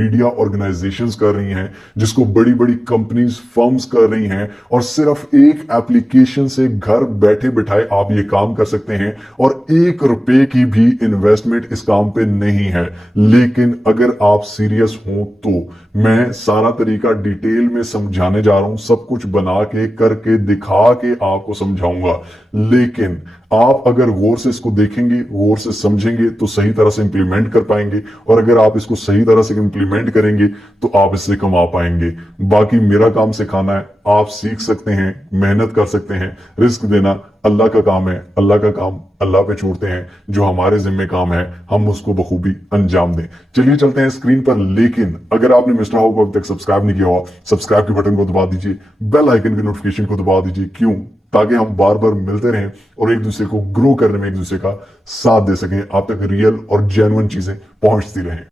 Media organisations कर रही हैं, जिसको बड़ी बड़ी कंपनीज फर्म्स कर रही हैं, और सिर्फ एक एप्लीकेशन से घर बैठे बिठाए आप ये काम कर सकते हैं और 1 रुपए की भी इन्वेस्टमेंट इस काम पे नहीं है। लेकिन अगर आप सीरियस हो तो मैं सारा तरीका डिटेल में समझाने जा रहा हूं, सब कुछ बना के करके दिखा के आपको समझाऊंगा। लेकिन आप अगर गौर से इसको देखेंगे, गौर से समझेंगे तो सही तरह से इंप्लीमेंट कर पाएंगे, और अगर आप इसको सही तरह से इंप्लीमेंट करेंगे तो आप इससे कमा पाएंगे। बाकी मेरा काम सिखाना है, आप सीख सकते हैं, मेहनत कर सकते हैं। रिस्क देना अल्लाह का काम है, अल्लाह का काम अल्लाह पे छोड़ते हैं। जो हमारे जिम्मे काम है हम उसको बखूबी अंजाम दें। चलिए चलते हैं स्क्रीन पर। लेकिन अगर आपने मिस्टर हाउ को अभी तक सब्सक्राइब नहीं किया हुआ, सब्सक्राइब के बटन को दबा दीजिए, बेल आइकन के नोटिफिकेशन को दबा दीजिए। क्यों? ताकि हम बार बार मिलते रहें और एक दूसरे को ग्रो करने में एक दूसरे का साथ दे सकें, आप तक रियल और जेन्युइन चीजें पहुंचती रहें।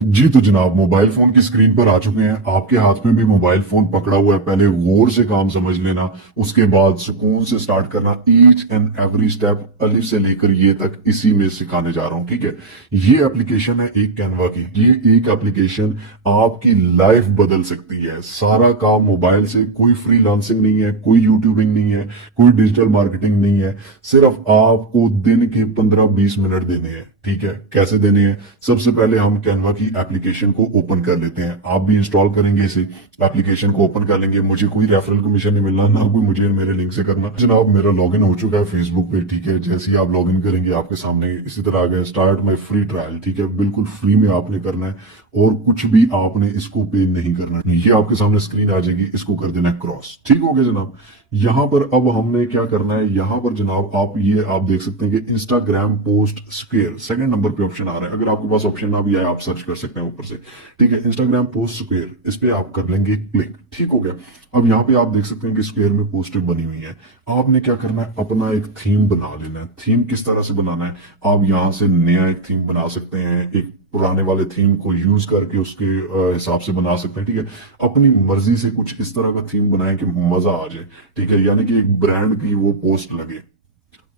जी तो जनाब, मोबाइल फोन की स्क्रीन पर आ चुके हैं। आपके हाथ में भी मोबाइल फोन पकड़ा हुआ है। पहले गौर से काम समझ लेना, उसके बाद सुकून से स्टार्ट करना। ईच एंड एवरी स्टेप अलिफ से लेकर ये तक इसी में सिखाने जा रहा हूं, ठीक है। ये एप्लीकेशन है एक कैनवा की। ये एक एप्लीकेशन आपकी लाइफ बदल सकती है। सारा काम मोबाइल से, कोई फ्रीलांसिंग नहीं है, कोई यूट्यूबिंग नहीं है, कोई डिजिटल मार्केटिंग नहीं है। सिर्फ आपको दिन के 15-20 मिनट देने हैं, ठीक है। कैसे देने हैं? सबसे पहले हम कैनवा की एप्लीकेशन को ओपन कर लेते हैं। आप भी इंस्टॉल करेंगे इसे, एप्लीकेशन को ओपन कर लेंगे। मुझे कोई रेफरल कमीशन नहीं मिलना, ना कोई मुझे मेरे लिंक से करना। जनाब मेरा लॉगिन हो चुका है फेसबुक पे, ठीक है। जैसे ही आप लॉगिन करेंगे आपके सामने इसी तरह आ गया स्टार्ट माय फ्री ट्रायल, ठीक है। बिल्कुल फ्री में आपने करना है और कुछ भी आपने इसको पे नहीं करना। ये आपके सामने स्क्रीन आ जाएगी, इसको कर देना है क्रॉस। ठीक हो गया जनाब। यहां पर अब हमने क्या करना है, यहां पर जनाब आप देख सकते हैं कि Instagram post square second number पे ऑप्शन आ रहा है। अगर आपके पास ऑप्शन ना भी आए आप सर्च कर सकते हैं ऊपर से, ठीक है। इंस्टाग्राम पोस्ट स्क्वायर, इस पे आप कर लेंगे क्लिक। ठीक हो गया। अब यहाँ पे आप देख सकते हैं कि स्क्वायर में पोस्टें बनी हुई है। आपने क्या करना है, अपना एक थीम बना लेना है। थीम किस तरह से बनाना है, आप यहां से नया एक थीम बना सकते हैं, एक पुराने वाले थीम को यूज करके उसके हिसाब से बना सकते हैं, ठीक है। अपनी मर्जी से कुछ इस तरह का थीम बनाएं कि मजा आ जाए, ठीक है। यानी कि एक ब्रांड की वो पोस्ट लगे।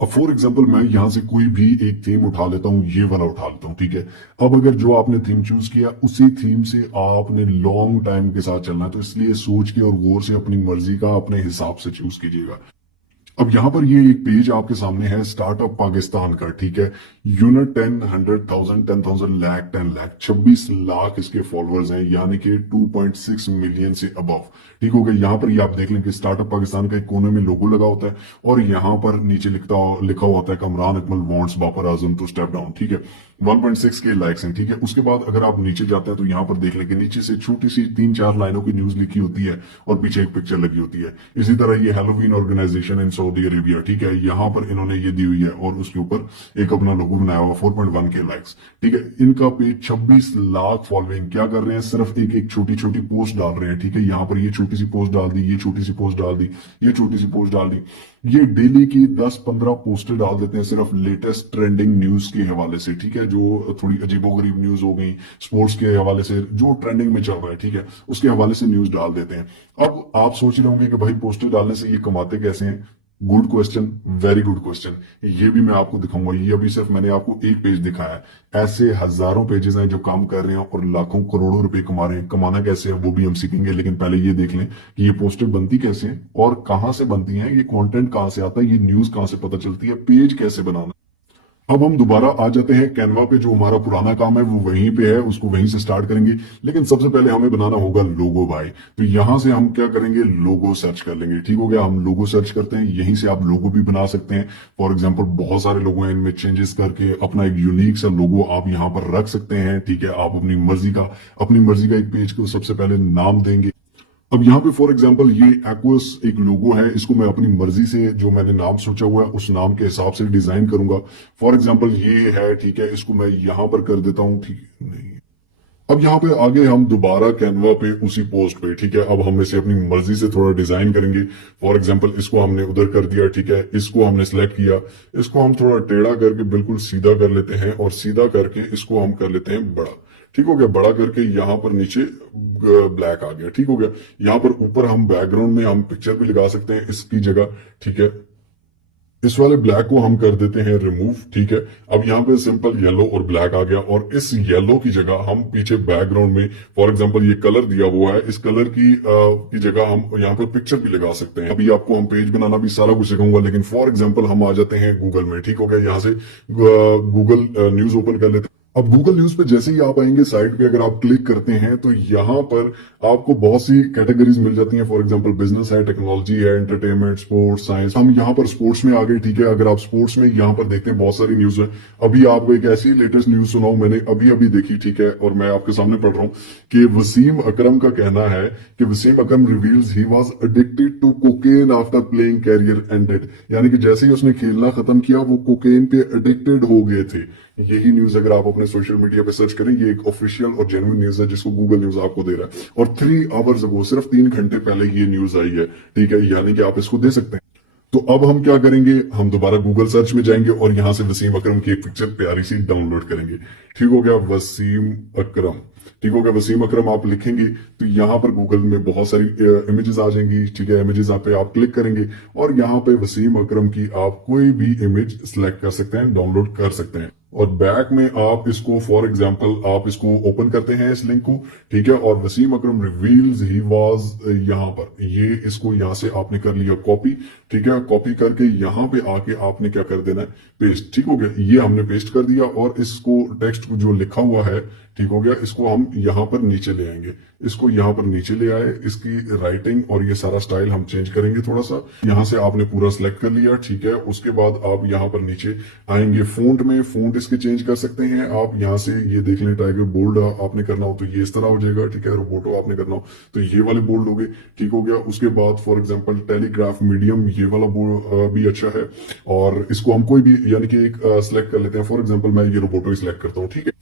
अब फॉर एग्जाम्पल मैं यहां से कोई भी एक थीम उठा लेता हूं, ये वाला उठा लेता हूं, ठीक है। अब अगर जो आपने थीम चूज किया उसी थीम से आपने लॉन्ग टाइम के साथ चलना है, तो इसलिए सोच के और गौर से अपनी मर्जी का अपने हिसाब से चूज कीजिएगा। अब यहां पर ये एक पेज आपके सामने है स्टार्टअप पाकिस्तान का, ठीक है। यूनिट 10, 100,000, 10,000, लाख, 10 लाख, 26 लाख इसके फॉलोअर्स हैं, यानी कि 2.6 मिलियन से अबव। ठीक हो गया। यहाँ पर ये आप देख लें कि स्टार्टअप पाकिस्तान का एक कोने में लोगो लगा होता है और यहाँ पर नीचे लिखा हुआ होता है Kamran Akmal wants Babar Azam to step down, ठीक है। 1.6 के लाइक्स हैं, ठीक है। उसके बाद अगर आप नीचे जाते हैं तो यहाँ पर देख लें कि नीचे से छोटी सी 3-4 लाइनों की न्यूज लिखी होती है और पीछे एक पिक्चर लगी होती है। इसी तरह ये Halloween organization in Saudi Arabia, ठीक है। यहाँ पर इन्होंने ये दी हुई है और उसके ऊपर एक अपना लोगो बनाया हुआ, 4.1 के लाइक्स, ठीक है। इनका पेज 26 लाख फॉलोइंग। क्या कर रहे हैं, सिर्फ एक एक छोटी छोटी पोस्ट डाल रहे हैं, ठीक है। यहाँ पर ये छोटी सी पोस्ट डाल दी, ये छोटी सी पोस्ट डाल दी, ये छोटी सी पोस्ट डाल दी। ये डेली की 10-15 पोस्टें डाल देते हैं सिर्फ लेटेस्ट ट्रेंडिंग न्यूज के हवाले से, ठीक है। जो थोड़ी अजीबोगरीब न्यूज हो गई, स्पोर्ट्स के हवाले से जो ट्रेंडिंग में चल रहा है, ठीक है, उसके हवाले से न्यूज डाल देते हैं। अब आप सोच रहे होंगे कि भाई पोस्टर डालने से ये कमाते कैसे हैं। Good question, very good question. ये भी मैं आपको दिखाऊंगा। ये अभी सिर्फ मैंने आपको एक पेज दिखाया है, ऐसे हजारों पेजेस हैं जो काम कर रहे हैं और लाखों करोड़ों रुपए कमा रहे हैं। कमाना कैसे है वो भी हम सीखेंगे, लेकिन पहले ये देख लें कि ये पोस्टर बनती कैसे है और कहां से बनती हैं, ये कंटेंट कहां से आता है, ये न्यूज कहां से पता चलती है, पेज कैसे बनाना। अब हम दोबारा आ जाते हैं कैनवा पे। जो हमारा पुराना काम है वो वहीं पे है, उसको वहीं से स्टार्ट करेंगे। लेकिन सबसे पहले हमें बनाना होगा लोगो भाई। तो यहां से हम क्या करेंगे, लोगो सर्च कर लेंगे। ठीक हो गया। हम लोगो सर्च करते हैं, यहीं से आप लोगो भी बना सकते हैं। फॉर एग्जाम्पल बहुत सारे लोगो हैं, इनमें चेंजेस करके अपना एक यूनिक सा लोगो आप यहाँ पर रख सकते हैं, ठीक है। आप अपनी मर्जी का एक पेज को सबसे पहले नाम देंगे। अब यहाँ पे फॉर एग्जांपल ये एक्वस एक लोगो है, इसको मैं अपनी मर्जी से जो मैंने नाम सोचा हुआ है उस नाम के हिसाब से डिजाइन करूंगा। फॉर एग्जांपल ये है, ठीक है, इसको मैं यहां पर कर देता हूं, ठीक है। नहीं, अब यहाँ पे आगे हम दोबारा कैनवा पे उसी पोस्ट पे, ठीक है। अब हम इसे अपनी मर्जी से थोड़ा डिजाइन करेंगे। फॉर एग्जांपल इसको हमने उधर कर दिया, ठीक है। इसको हमने सिलेक्ट किया, इसको हम थोड़ा टेढ़ा करके बिल्कुल सीधा कर लेते हैं और सीधा करके इसको हम कर लेते हैं बड़ा। ठीक हो गया। बड़ा करके यहाँ पर नीचे ब्लैक आ गया। ठीक हो गया। यहाँ पर ऊपर हम बैकग्राउंड में हम पिक्चर भी लगा सकते हैं इसकी जगह, ठीक है। इस वाले ब्लैक को हम कर देते हैं रिमूव, ठीक है। अब यहाँ पे सिंपल येलो और ब्लैक आ गया, और इस येलो की जगह हम पीछे बैकग्राउंड में फॉर एग्जांपल ये कलर दिया हुआ है, इस कलर की जगह हम यहाँ पर पिक्चर भी लगा सकते हैं। अभी आपको हम पेज बनाना भी सारा कुछ सिखाऊंगा, लेकिन फॉर एग्जाम्पल हम आ जाते हैं गूगल में, ठीक हो गया। यहाँ से गूगल न्यूज ओपन कर लेते हैं। अब गूगल न्यूज पे जैसे ही आप आएंगे साइट पे, अगर आप क्लिक करते हैं तो यहाँ पर आपको बहुत सी कैटेगरीज मिल जाती हैं। फॉर एग्जांपल बिजनेस है, टेक्नोलॉजी है, एंटरटेनमेंट, स्पोर्ट्स, साइंस। हम यहाँ पर स्पोर्ट्स में आ गए, ठीक है। अगर आप स्पोर्ट्स में यहाँ पर देखते हैं बहुत सारी न्यूज है। अभी आपको एक ऐसी लेटेस्ट न्यूज सुनाऊं, मैंने अभी अभी देखी, ठीक है, और मैं आपके सामने पढ़ रहा हूँ कि वसीम अकरम का कहना है कि Wasim Akram reveals he was addicted to cocaine after playing career ended. यानी कि जैसे ही उसने खेलना खत्म किया वो कोकेन पे एडिक्टेड हो गए थे। यही न्यूज अगर आप अपने सोशल मीडिया पे सर्च करें, ये एक ऑफिशियल और जेन्युइन न्यूज है जिसको गूगल न्यूज आपको दे रहा है, और 3 आवर्स अगो, सिर्फ 3 घंटे पहले ये न्यूज आई है, ठीक है। यानी कि आप इसको दे सकते हैं। तो अब हम क्या करेंगे, हम दोबारा गूगल सर्च में जाएंगे और यहां से वसीम अकरम की एक पिक्चर प्यारी सी डाउनलोड करेंगे, ठीक हो गया। वसीम अकरम, ठीक हो गया। वसीम अकरम आप लिखेंगे तो यहाँ पर गूगल में बहुत सारी इमेजेस आ जाएंगी, ठीक है। इमेजेस पे आप क्लिक करेंगे और यहाँ पे वसीम अकरम की आप कोई भी इमेज सिलेक्ट कर सकते हैं, डाउनलोड कर सकते हैं। और बैक में आप इसको फॉर एग्जांपल आप इसको ओपन करते हैं इस लिंक को, ठीक है। और Wasim Akram reveals he was, यहाँ पर ये इसको यहाँ से आपने कर लिया कॉपी, ठीक है। कॉपी करके यहाँ पे आके आपने क्या कर देना है, पेस्ट, ठीक हो गया। ये हमने पेस्ट कर दिया और इसको टेक्स्ट जो लिखा हुआ है, ठीक हो गया, इसको हम यहाँ पर नीचे ले आएंगे। इसको यहाँ पर नीचे ले आए, इसकी राइटिंग और ये सारा स्टाइल हम चेंज करेंगे थोड़ा सा। यहाँ से आपने पूरा सिलेक्ट कर लिया, ठीक है। उसके बाद आप यहाँ पर नीचे आएंगे फॉन्ट में, फॉन्ट इसके चेंज कर सकते हैं आप। यहाँ से ये देख लें, टाइगर बोल्ड आपने करना हो तो ये इस तरह हो जाएगा, ठीक है। रोबोटो आपने करना हो तो ये वाले बोल्ड हो गए, ठीक हो गया। उसके बाद फॉर एग्जाम्पल टेलीग्राफ मीडियम, ये वाला बोल्ड भी अच्छा है। और इसको हम कोई भी यानी कि एक सिलेक्ट कर लेते हैं। फॉर एग्जाम्पल मैं ये रोबोटो ही सिलेक्ट करता हूँ, ठीक है।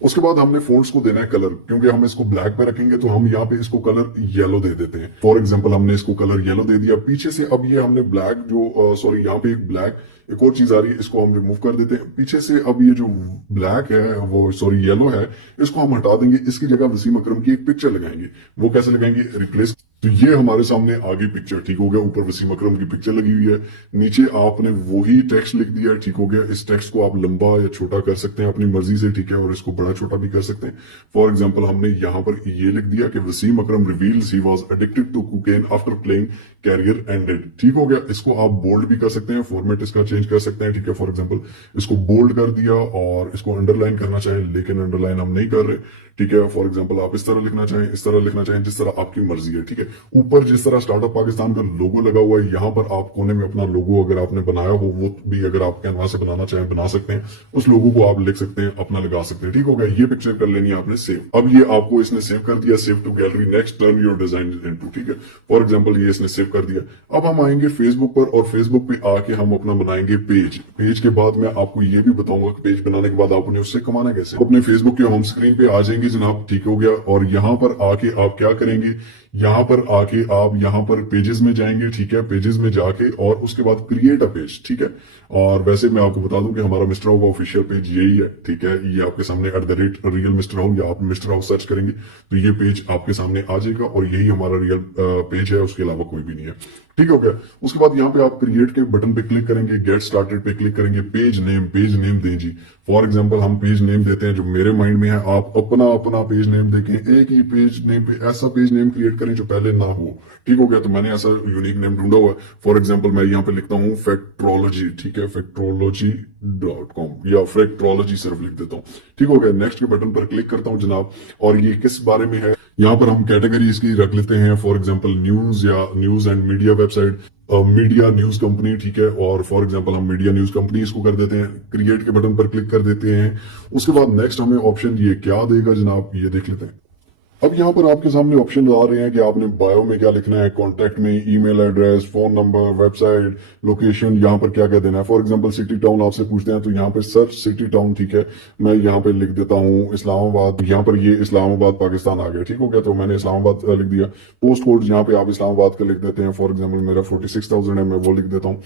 उसके बाद हमने फोन्ट्स को देना है कलर, क्योंकि हम इसको ब्लैक पे रखेंगे तो हम यहाँ पे इसको कलर येलो दे देते हैं। फॉर एग्जांपल हमने इसको कलर येलो दे दिया। पीछे से अब ये हमने ब्लैक जो सॉरी यहाँ पे एक ब्लैक एक और चीज आ रही है, इसको हम रिमूव कर देते हैं। पीछे से अब ये जो ब्लैक है वो सॉरी येलो है, इसको हम हटा देंगे। इसकी जगह वसीम अकरम की एक पिक्चर लगाएंगे। वो कैसे लगाएंगे, रिप्लेस। तो ये हमारे सामने आगे पिक्चर, ठीक हो गया। ऊपर वसीम अकरम की पिक्चर लगी हुई है, नीचे आपने वही टेक्स्ट लिख दिया, ठीक हो गया। इस टेक्स्ट को आप लंबा या छोटा कर सकते हैं अपनी मर्जी से, ठीक है। और इसको बड़ा छोटा भी कर सकते हैं। फॉर एग्जाम्पल हमने यहाँ पर ये लिख दिया कि Wasim Akram reveals he was addicted to cocaine after playing career ended, ठीक हो गया। इसको आप बोल्ड भी कर सकते हैं, फॉर्मेट इसका चेंज कर सकते हैं, ठीक है। फॉर एग्जाम्पल इसको बोल्ड कर दिया और इसको अंडरलाइन करना चाहें, लेकिन अंडरलाइन हम नहीं कर रहे, ठीक है। फॉर एग्जाम्पल आप इस तरह लिखना चाहें, इस तरह लिखना चाहें, जिस तरह आपकी मर्जी है, ठीक है। ऊपर जिस तरह स्टार्टअप पाकिस्तान का लोगो लगा हुआ है, यहाँ पर आप कोने में अपना लोगो अगर आपने बनाया हो वो भी अगर आप कैनवा से बनाना चाहें बना सकते हैं। उस लोगो को आप लिख सकते हैं, अपना लगा सकते हैं, ठीक हो गया। ये पिक्चर कर लेनी है आपने सेव। अब ये आपको इसने सेव कर दिया, save to gallery, next turn your design into, ठीक है। फॉर एग्जाम्पल ये इसने सेव कर दिया। अब हम आएंगे फेसबुक पर और फेसबुक पे आके हम अपना बनाएंगे पेज। पेज के बाद मैं आपको ये भी बताऊंगा कि पेज बनाने के बाद आपने उससे कमाना कैसे। अपने फेसबुक के होम स्क्रीन पे आ जाएंगे जनाब, ठीक हो गया। और यहाँ पर आके आप क्या करेंगे, यहाँ पर आके आप यहाँ पर पेजेस में जाएंगे, ठीक है। पेजेस में जाके और उसके बाद क्रिएट अ पेज, ठीक है। और वैसे मैं आपको बता दूं कि हमारा मिस्टर हाउ का ऑफिशियल पेज यही है, ठीक है। ये आपके सामने @real मिस्टर हाउ या आप मिस्टर हाउ सर्च करेंगे तो ये पेज आपके सामने आ जाएगा और यही हमारा रियल पेज है, उसके अलावा कोई भी नहीं है, ठीक हो गया। उसके बाद यहाँ पे आप क्रिएट के बटन पे क्लिक करेंगे, गेट स्टार्टेड पे क्लिक करेंगे, पेज नेम दें जी। फॉर एग्जांपल हम पेज नेम देते हैं जो मेरे माइंड में है, आप अपना अपना पेज नेम देखें। एक ही पेज नेम पे ऐसा पेज नेम क्रिएट करें जो पहले ना हो, ठीक हो गया। तो मैंने ऐसा यूनिक नेम ढूंढा हुआ है। फॉर एग्जांपल मैं यहाँ पे लिखता हूँ फैक्ट्रोलॉजी, ठीक है, factrology.com या फैक्ट्रोलॉजी सिर्फ लिख देता हूँ, ठीक हो गया। नेक्स्ट के बटन पर क्लिक करता हूँ जनाब। और ये किस बारे में है, यहाँ पर हम कैटेगरी इसकी रख लेते हैं। फॉर एग्जांपल न्यूज या news and media website, media news company, ठीक है। और फॉर एग्जांपल हम मीडिया न्यूज कंपनी इसको कर देते हैं। क्रिएट के बटन पर क्लिक कर देते हैं। उसके बाद नेक्स्ट हमें ऑप्शन ये क्या देगा जनाब, ये देख लेते हैं। अब यहाँ पर आपके सामने ऑप्शन आ रहे हैं कि आपने बायो में क्या लिखना है, कॉन्टैक्ट में email address, phone number, website, location, यहाँ पर क्या क्या देना है। फॉर एग्जांपल सिटी टाउन आपसे पूछते हैं तो यहाँ पे सर्च सिटी टाउन, ठीक है। मैं यहाँ पे लिख देता हूँ इस्लामाबाद। यहाँ पर ये इस्लामाबाद पाकिस्तान आ गया, ठीक हो गया। तो मैंने इस्लामाबाद लिख दिया। पोस्ट कोड यहाँ पे आप इस्लामाबाद का लिख देते हैं। फॉर एग्जाम्पल मेरा 46,000 है, मैं वो लिख देता हूँ।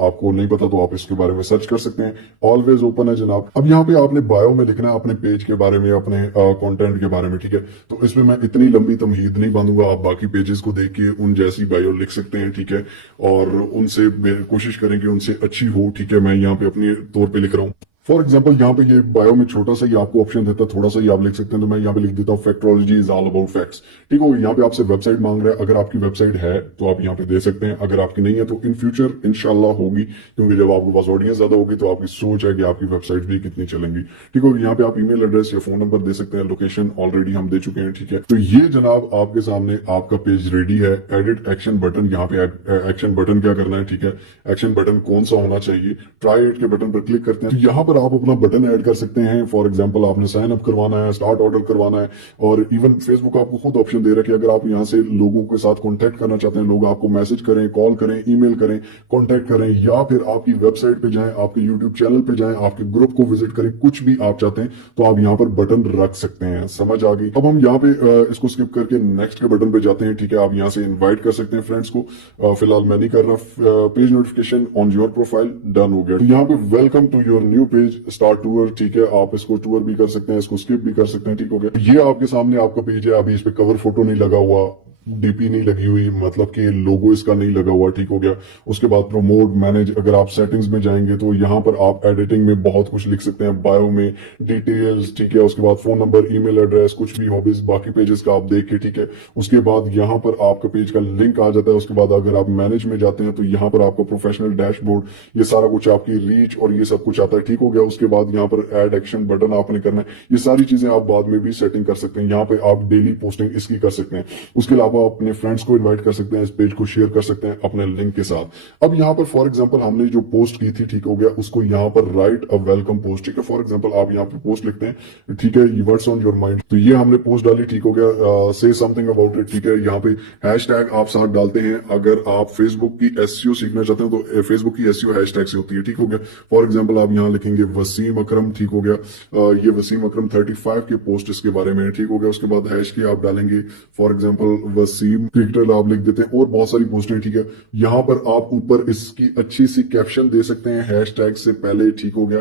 आपको नहीं पता तो आप इसके बारे में सर्च कर सकते हैं। ऑलवेज ओपन है जनाब। अब यहाँ पे आपने बायो में लिखना है अपने पेज के बारे में, अपने कॉन्टेंट के बारे में, ठीक है। तो इस पे मैं इतनी लंबी तमहीद नहीं बांधूंगा, आप बाकी पेजेस को देख के उन जैसी बायो लिख सकते हैं, ठीक है, और उनसे कोशिश करें कि उनसे अच्छी हो, ठीक है। मैं यहाँ पे अपने तौर पे लिख रहा हूँ। फॉर एग्जाम्पल यहाँ पे ये बायो में छोटा सा ही आपको ऑप्शन देता है, थोड़ा सा ही आप लिख सकते हैं, तो मैं यहाँ पे लिख देता हूँ फैक्ट्रोलॉजी इज ऑल अबाउट फैक्ट्स, ठीक हो। यहाँ पे आपसे वेबसाइट मांग रहा है, अगर आपकी वेबसाइट है तो आप यहाँ पे दे सकते हैं, अगर आपकी नहीं है तो इन फ्यूचर इंशाल्लाह होगी, क्योंकि जब आपके पास ऑडियंस ज्यादा होगी तो आपकी सोच है कि आपकी वेबसाइट भी कितनी चलेंगी, ठीक हो। यहाँ पे आप ईमेल एड्रेस या फोन नंबर दे सकते हैं, लोकेशन ऑलरेडी हम दे चुके हैं, ठीक है। तो ये जनाब आपके सामने आपका पेज रेडी है। एडिट एक्शन बटन, यहाँ पे एक्शन बटन क्या करना है, ठीक है, एक्शन बटन कौन सा होना चाहिए, ट्राई इट के बटन पर क्लिक करते हैं, तो यहाँ पर आप अपना बटन ऐड कर सकते हैं। फॉर एग्जांपल आपने साइन अप करवाना है, स्टार्ट ऑर्डर करवाना है, और इवन फेसबुक आपको खुद ऑप्शन दे रहा है कि अगर आप यहाँ से लोगों के साथ कांटेक्ट करना चाहते हैं, लोग आपको मैसेज करें, कॉल करें, ईमेल करें, कांटेक्ट करें, या फिर आपकी वेबसाइट पे जाएं, आपके यूट्यूब चैनल पे जाएं, आपके ग्रुप को विजिट करें, कुछ भी आप चाहते हैं तो आप यहाँ पर बटन रख सकते हैं। समझ आ गई। अब हम यहाँ पे इसको स्किप करके नेक्स्ट के बटन पे जाते हैं, ठीक है। आप यहाँ से इन्वाइट कर सकते हैं फ्रेंड्स को, फिलहाल मैं नहीं कर रहा। Page notification on your profile done हो गया। तो यहाँ पे welcome to your new page, start tour, ठीक है। आप इसको टूर भी कर सकते हैं, इसको स्किप भी कर सकते हैं, ठीक हो गया। ये आपके सामने आपका पेज है। अभी इस पे कवर फोटो नहीं लगा हुआ, डीपी नहीं लगी हुई, मतलब कि लोगो इसका नहीं लगा हुआ, ठीक हो गया। उसके बाद प्रमोट मैनेज, अगर आप सेटिंग्स में जाएंगे तो यहाँ पर आप एडिटिंग में बहुत कुछ लिख सकते हैं, बायो में डिटेल्स, ठीक है। उसके बाद फोन नंबर, ईमेल एड्रेस, कुछ भी हॉबीज, बाकी पेजेस का आप देख के, ठीक है। उसके बाद यहाँ पर आपका पेज का लिंक आ जाता है। उसके बाद अगर आप मैनेज में जाते हैं तो यहाँ पर आपका प्रोफेशनल डैशबोर्ड, ये सारा कुछ, आपकी रीच और ये सब कुछ आता है, ठीक हो गया। उसके बाद यहाँ पर एड एक्शन बटन आपने करना है। ये सारी चीजें आप बाद में भी सेटिंग कर सकते हैं। यहाँ पे आप डेली पोस्टिंग इसकी कर सकते हैं। उसके अलावा अपने फ्रेंड्स को इनवाइट कर सकते हैं, इस पेज को शेयर कर सकते हैं अपने लिंक के साथ। अब यहाँ पर फॉर एग्जांपल हमने जो पोस्ट की थी, ठीक हो गया, उसको यहाँ पर राइट अ वेलकम पोस्ट, ठीक है। फॉर एग्जांपल आप यहाँ पर पोस्ट लिखते हैं, ठीक है, वर्ड्स ऑन योर माइंड, तो ये हमने पोस्ट डाली, ठीक हो गया। से समथिंग अबाउट इट, ठीक है। यहाँ पे हैशटैग आप साथ डालते हैं। अगर आप फेसबुक की एसईओ सीखना चाहते हैं तो फेसबुक की एसईओ हैशटैग से होती है, ठीक हो गया। फॉर एग्जांपल आप यहाँ लिखेंगे वसीम अकरम, ठीक हो गया। ये वसीम अकरम 35 के पोस्ट इसके बारे में, ठीक हो गया। उसके बाद हैश की आप डालेंगे, फॉर एग्जांपल वसीम क्रिकेटर आप लिख देते हैं, और बहुत सारी पोस्टें, ठीक है। यहाँ पर आप ऊपर इसकी अच्छी सी कैप्शन दे सकते हैं हैशटैग से पहले, ठीक हो गया।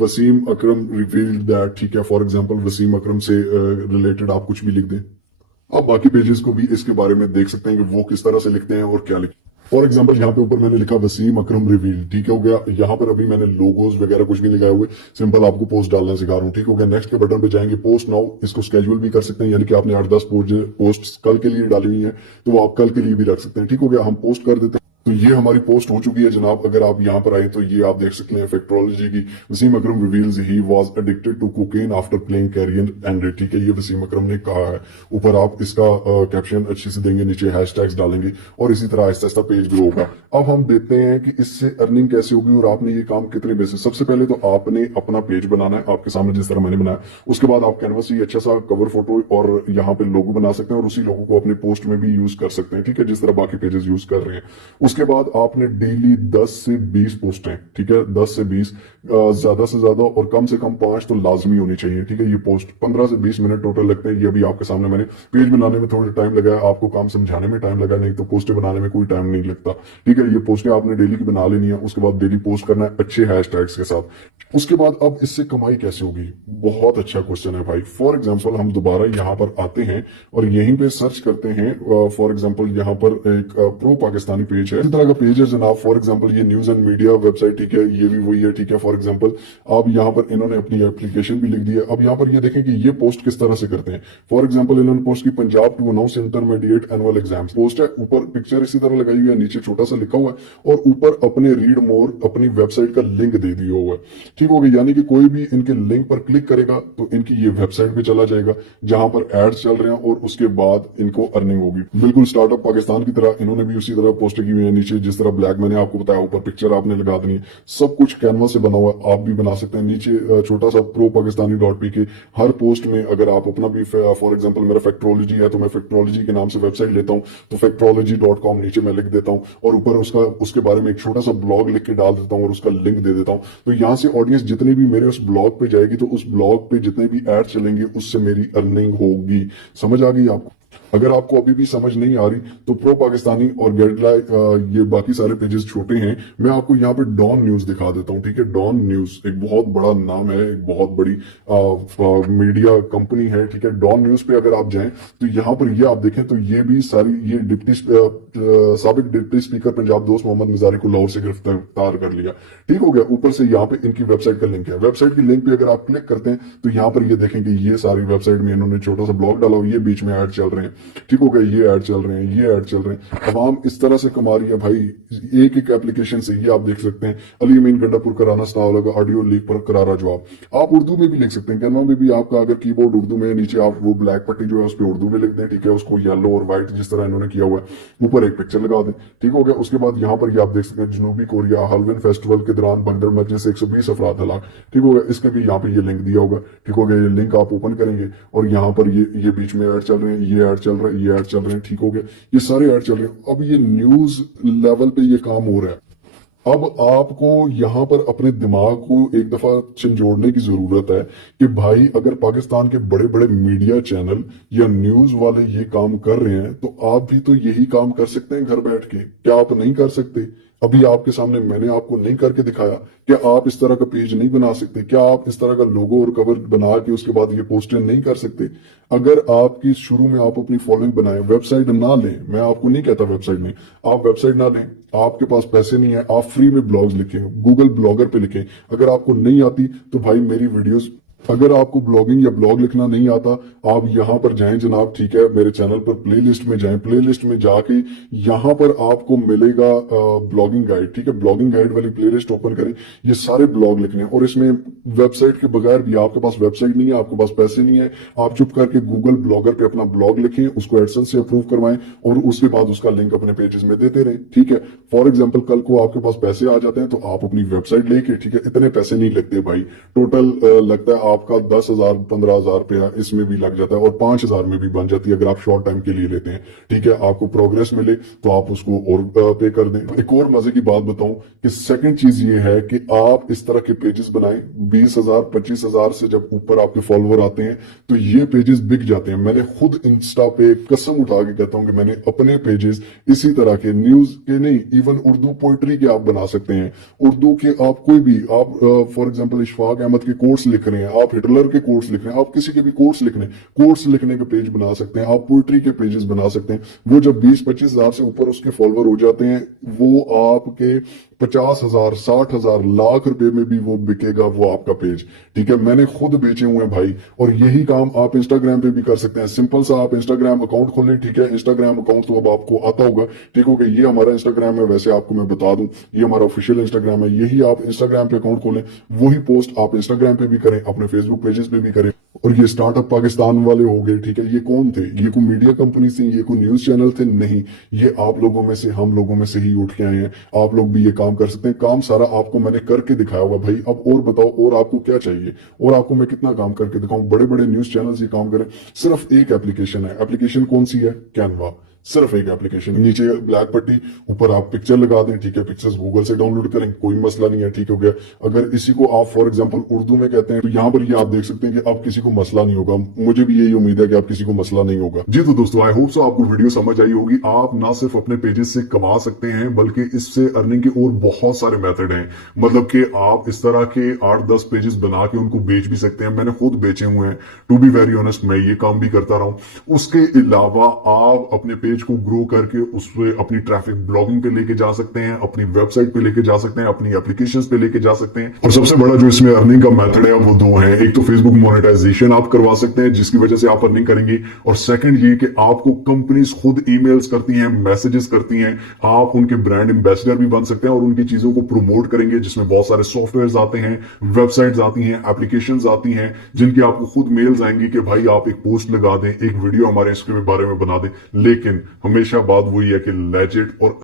वसीम अकरम रिवील्ड दैट, ठीक है। फॉर एग्जांपल वसीम अकरम से रिलेटेड आप कुछ भी लिख दें। आप बाकी पेजेस को भी इसके बारे में देख सकते हैं कि वो किस तरह से लिखते हैं और क्या लिखते हैं। फॉर एग्जाम्पल यहाँ पे ऊपर मैंने लिखा वसीम अकरम रिवील, ठीक हो गया। यहाँ पर अभी मैंने लोगोज वगैरह कुछ भी लगाए हुए, सिंपल आपको पोस्ट डालना सिखा रहा हूँ, ठीक हो गया। नेक्स्ट के बटन पे जाएंगे, पोस्ट नाउ, इसको स्केड्यूल भी कर सकते हैं, यानी कि आपने 8-10 पोस्ट कल के लिए डाली हुई है तो वो आप कल के लिए भी रख सकते हैं, ठीक हो गया। हम पोस्ट कर देते हैं। तो ये हमारी पोस्ट हो चुकी है जनाब। अगर आप यहाँ पर आए तो ये आप देख सकते हैं फैक्ट्रोलॉजी की, Wasim Akram reveals he was addicted to cocaine after playing career ended, ठीक है। ये वसीम अकरम ने कहा है। ऊपर आप इसका कैप्शन अच्छे से देंगे, नीचे हैशटैग्स डालेंगे, और इसी तरह आहिस्ता आहिस्ता पेज ग्रो होगा। अब हम देखते हैं कि इससे अर्निंग कैसे होगी और आपने ये काम कितने बेसिस। सबसे पहले तो आपने अपना पेज बनाना है, आपके सामने जिस तरह मैंने बनाया। उसके बाद आप कैनवस से अच्छा सा कवर फोटो और यहाँ पे लोगो बना सकते हैं, और उसी लोगो को अपने पोस्ट में भी यूज कर सकते हैं, ठीक है, जिस तरह बाकी पेजेस यूज कर रहे हैं। उसके बाद आपने डेली 10 से 20 पोस्टें, ठीक है, 10 से 20, ज्यादा से ज्यादा और कम से कम 5 तो लाजमी होनी चाहिए, ठीक है। ये पोस्ट 15 से 20 मिनट टोटल लगते हैं। ये भी आपके सामने मैंने पेज बनाने में थोड़ा टाइम लगाया, आपको काम समझाने में टाइम लगा, नहीं तो पोस्टें बनाने में कोई टाइम नहीं लगता, ठीक है। ये पोस्टें आपने डेली की बना लेनी है। उसके बाद डेली पोस्ट करना है अच्छे हैशटैग्स के साथ। उसके बाद अब इससे कमाई कैसे होगी, बहुत अच्छा क्वेश्चन है भाई। फॉर एग्जाम्पल हम दोबारा यहाँ पर आते हैं और यहीं पे सर्च करते हैं। फॉर एग्जाम्पल यहाँ पर एक प्रो पाकिस्तानी पेज है, इस तरह का पेज है जनाब। फॉर एग्जांपल ये न्यूज एंड मीडिया वेबसाइट, ठीक है, ये भी वही है, ठीक है। फॉर एग्जांपल आप यहाँ पर इन्होंने अपनी एप्लीकेशन भी लिख दी है। अब यहाँ पर ये देखें कि ये पोस्ट किस तरह से करते हैं। फॉर एग्जांपल इन्होंने पोस्ट की Punjab to announce intermediate annual exams, post है, ऊपर पिक्चर इसी तरह लगाई हुई है, नीचे छोटा सा लिखा हुआ है, और ऊपर अपने रीड मोर अपनी वेबसाइट का लिंक दे दिया हुआ है, ठीक हो गया। यानी कि कोई भी इनके लिंक पर क्लिक करेगा तो इनकी ये वेबसाइट पे चला जाएगा जहां पर एड्स चल रहे हैं, और उसके बाद इनको अर्निंग होगी। बिल्कुल स्टार्टअप पाकिस्तान की तरह इन्होंने भी उसी तरह पोस्ट की हुई है। नीचे जिस तरह ब्लैक मैंने आपको बताया, ऊपर पिक्चर आपने लगा देनी है, सब कुछ कैनवा से बना हुआ है, आप भी बना सकते हैं। नीचे छोटा सा प्रो पाकिस्तानी .pk, हर पोस्ट में अगर आप अपना भी, फॉर एग्जांपल मेरा फैक्ट्रोलॉजी है तो मैं फैक्ट्रोलॉजी के नाम से वेबसाइट लेता हूं, तो factrology.com नीचे मैं लिख देता हूं, और ऊपर उसके बारे में एक छोटा सा ब्लॉग लिख के डाल देता हूं और उसका लिंक दे देता हूं। तो यहां से ऑडियंस जितने भी मेरे उस ब्लॉग पे जाएगी तो उस ब्लॉग पे जितने भी एड चलेंगे उससे मेरी अर्निंग होगी। समझ आ गई आपको। अगर आपको अभी भी समझ नहीं आ रही तो प्रो पाकिस्तानी और गेटलाइक ये बाकी सारे पेजेस छोटे हैं। मैं आपको यहाँ पे डॉन न्यूज दिखा देता हूँ, ठीक है। डॉन न्यूज एक बहुत बड़ा नाम है, एक बहुत बड़ी मीडिया कंपनी है, ठीक है। डॉन न्यूज पे अगर आप जाएं तो यहाँ पर ये आप देखें तो ये भी सारी ये साबिक डिप्टी स्पीकर पंजाब दोस्त मोहम्मद मिजारी को लाहौर से गिरफ्तार कर लिया, ठीक हो गया। ऊपर से यहाँ पे इनकी वेबसाइट का लिंक है। वेबसाइट की लिंक पे अगर आप क्लिक करते हैं तो यहाँ पर ये देखें कि ये सारी वेबसाइट में इन्होंने छोटा सा ब्लॉग डाला और ये बीच में ऐड चल रहे हैं, ठीक हो गया। ये ऐड चल रहे हैं, ये ऐड चल रहे हैं। अवाम इस तरह से कमा रही है भाई, एक एक एप्लीकेशन से। ये आप देख सकते हैं, अली अमीन गंडापुर कराना स्टाल का ऑडियो लीक पर करारा जवाब। आप उर्दू में भी लिख सकते हैं, कैनवा में भी आपका अगर कीबोर्ड उर्दू में, नीचे आप वो ब्लैक पट्टी जो है उस पर उर्दू में लिख दें, ठीक है। उसको येलो और व्हाइट जिस तरह इन्होंने किया हुआ है, ऊपर एक पिक्चर लगा दें, ठीक हो गया। उसके बाद यहाँ पर ये आप देख सकते हैं, जनूबी कोरिया हलविन फेस्टिवल के दौरान बंदर मस्जिद से 120 अफराद हलाक, ठीक हो गया। इसका भी यहाँ पे ये लिंक दिया होगा, ठीक हो गया। ये लिंक आप ओपन करेंगे और यहाँ पर ये बीच में ऐड चल रहे हैं, ये ऐड चल रहा है, ये ऐड चल रहे हैं, ठीक हो गया। ये सारे ऐड चल रहे हैं। अब ये न्यूज लेवल पे ये काम हो रहा है। अब आपको यहां पर अपने दिमाग को एक दफा झंझोड़ने की जरूरत है कि भाई अगर पाकिस्तान के बड़े बड़े मीडिया चैनल या न्यूज वाले ये काम कर रहे हैं तो आप भी तो यही काम कर सकते हैं घर बैठ के। क्या आप नहीं कर सकते? अभी आपके सामने मैंने आपको नहीं करके दिखाया। क्या आप इस तरह का पेज नहीं बना सकते? क्या आप इस तरह का लोगो और कवर बना के उसके बाद ये पोस्टर नहीं कर सकते? अगर आपकी शुरू में आप अपनी फॉलोइंग बनाए, वेबसाइट ना लें, मैं आपको नहीं कहता वेबसाइट नहीं, आप वेबसाइट ना लें, आपके पास पैसे नहीं है, आप फ्री में ब्लॉग्स लिखें, गूगल ब्लॉगर पे लिखें। अगर आपको नहीं आती तो भाई मेरी वीडियोस, अगर आपको ब्लॉगिंग या ब्लॉग लिखना नहीं आता, आप यहां पर जाएं जनाब, ठीक है। मेरे चैनल पर प्लेलिस्ट में जाएं, प्लेलिस्ट में जाके यहां पर आपको मिलेगा ब्लॉगिंग गाइड, ठीक है। ब्लॉगिंग गाइड वाली प्लेलिस्ट ओपन करें, ये सारे ब्लॉग लिखने हैं। और इसमें वेबसाइट के बगैर भी, आपके पास वेबसाइट नहीं है, आपके पास पैसे नहीं है, आप चुप करके गूगल ब्लॉगर पे अपना ब्लॉग लिखें, उसको एडसेंस से अप्रूव करवाएं और उसके बाद उसका लिंक अपने पेजेस में देते रहें, ठीक है। फॉर एग्जाम्पल कल को आपके पास पैसे आ जाते हैं तो आप अपनी वेबसाइट लेके, ठीक है, इतने पैसे नहीं लगते भाई, टोटल लगता है आपका 10,000 15,000 रुपया इसमें भी लग जाता है और 5,000 में भी बन जाती है अगर आप शॉर्ट टाइम के लिए लेते हैं, ठीक है। आपको प्रोग्रेस मिले तो आप उसको और पे कर दें। एक और मजे की बात बताऊं कि सेकंड चीज ये है कि आप इस तरह के पेजेस बनाएं, 20,000 25,000 से जब ऊपर आपके फॉलोवर आते हैं तो ये पेजेस बिक जाते हैं। मैंने खुद इंस्टा पे कसम उठा के कहता हूं कि मैंने अपने पेजेस इसी तरह के, न्यूज के नहीं, इवन उर्दू पोइट्री के आप बना सकते हैं, उर्दू के आप कोई भी, आप फॉर एग्जाम्पल इशफाक अहमद के कोर्स लिख रहे हैं, आप हिटलर के कोर्स लिख रहे हैं, आप किसी के भी कोर्स लिखने, कोर्स लिखने के पेज बना सकते हैं, आप पोइट्री के पेजेस बना सकते हैं। वो जब 20-25,000 से ऊपर उसके फॉलोवर हो जाते हैं, वो आपके 50,000 60,000 लाख रुपए में भी वो बिकेगा वो आपका पेज, ठीक है। मैंने खुद बेचे हुए हैं भाई। और यही काम आप इंस्टाग्राम पे भी कर सकते हैं। सिंपल सा आप इंस्टाग्राम अकाउंट खोलें, ठीक है। इंस्टाग्राम अकाउंट तो अब आपको आता होगा, ठीक हो गया। ये हमारा इंस्टाग्राम है, वैसे आपको मैं बता दूं ये हमारा ऑफिशियल इंस्टाग्राम है। यही आप इंस्टाग्राम पे अकाउंट खोलें, वही पोस्ट आप इंस्टाग्राम पे भी करें, अपने फेसबुक पेजेस पे भी करें। और ये स्टार्टअप पाकिस्तान वाले हो गए, ठीक है। ये कौन थे? ये कोई मीडिया कंपनी थी? ये कोई न्यूज चैनल थे? नहीं, ये आप लोगों में से, हम लोगों में से ही उठ के आए हैं। आप लोग भी ये काम कर सकते हैं। काम सारा आपको मैंने करके दिखाया हुआ भाई। अब और बताओ, और आपको क्या चाहिए? और आपको मैं कितना काम करके दिखाऊं? बड़े बड़े न्यूज चैनल ये काम करें। सिर्फ एक एप्लीकेशन है। एप्लीकेशन कौन सी है? कैनवा। सिर्फ एक एप्लीकेशन, नीचे ब्लैक पट्टी, ऊपर आप पिक्चर लगा दें, ठीक है। पिक्चर्स गूगल से डाउनलोड करें, कोई मसला नहीं है, ठीक हो गया। अगर इसी को आप फॉर एग्जांपल उर्दू में कहते हैं तो यहाँ पर ये आप देख सकते हैं कि अब किसी को मसला नहीं होगा। मुझे भी यही उम्मीद है कि आप किसी को मसला नहीं होगा। जी तो दोस्तों, आई होप सो आपको वीडियो समझ आई होगी। आप ना सिर्फ अपने पेजेस से कमा सकते हैं बल्कि इससे अर्निंग के और बहुत सारे मेथड हैं। मतलब कि आप इस तरह के 8-10 पेजेस बना के उनको बेच भी सकते हैं। मैंने खुद बेचे हुए हैं, टू बी वेरी ऑनेस्ट, मैं ये काम भी करता रहा हूं। उसके अलावा आप अपने पेज को ग्रो करके उसमें अपनी ट्रैफिक ब्लॉगिंग पे लेके जा सकते हैं, अपनी वेबसाइट पे लेके जा सकते हैं, अपनी एप्लीकेशंस पे लेके जा सकते हैं। और सबसे बड़ा जो इसमें अर्निंग का मेथड है वो दो है। एक तो फेसबुक मोनेटाइजेशन आप करवा सकते हैं जिसकी वजह से आप अर्निंग करेंगे, और सेकंड ये कि आपको कंपनीज खुद ईमेल्स करती हैं, मैसेजेस करती हैं, आप उनके ब्रांड एम्बेसडर भी बन सकते हैं और उनकी चीजों को प्रमोट करेंगे, जिसमें बहुत सारे सॉफ्टवेयर आते हैं, वेबसाइट्स आती हैं, एप्लीकेशंस आती हैं, जिनकी आपको खुद मेल्स आएंगी कि भाई आप एक पोस्ट लगा दें, एक वीडियो हमारे इसके बारे में बना दें। लेकिन हमेशा बात वही है कि लेजिट और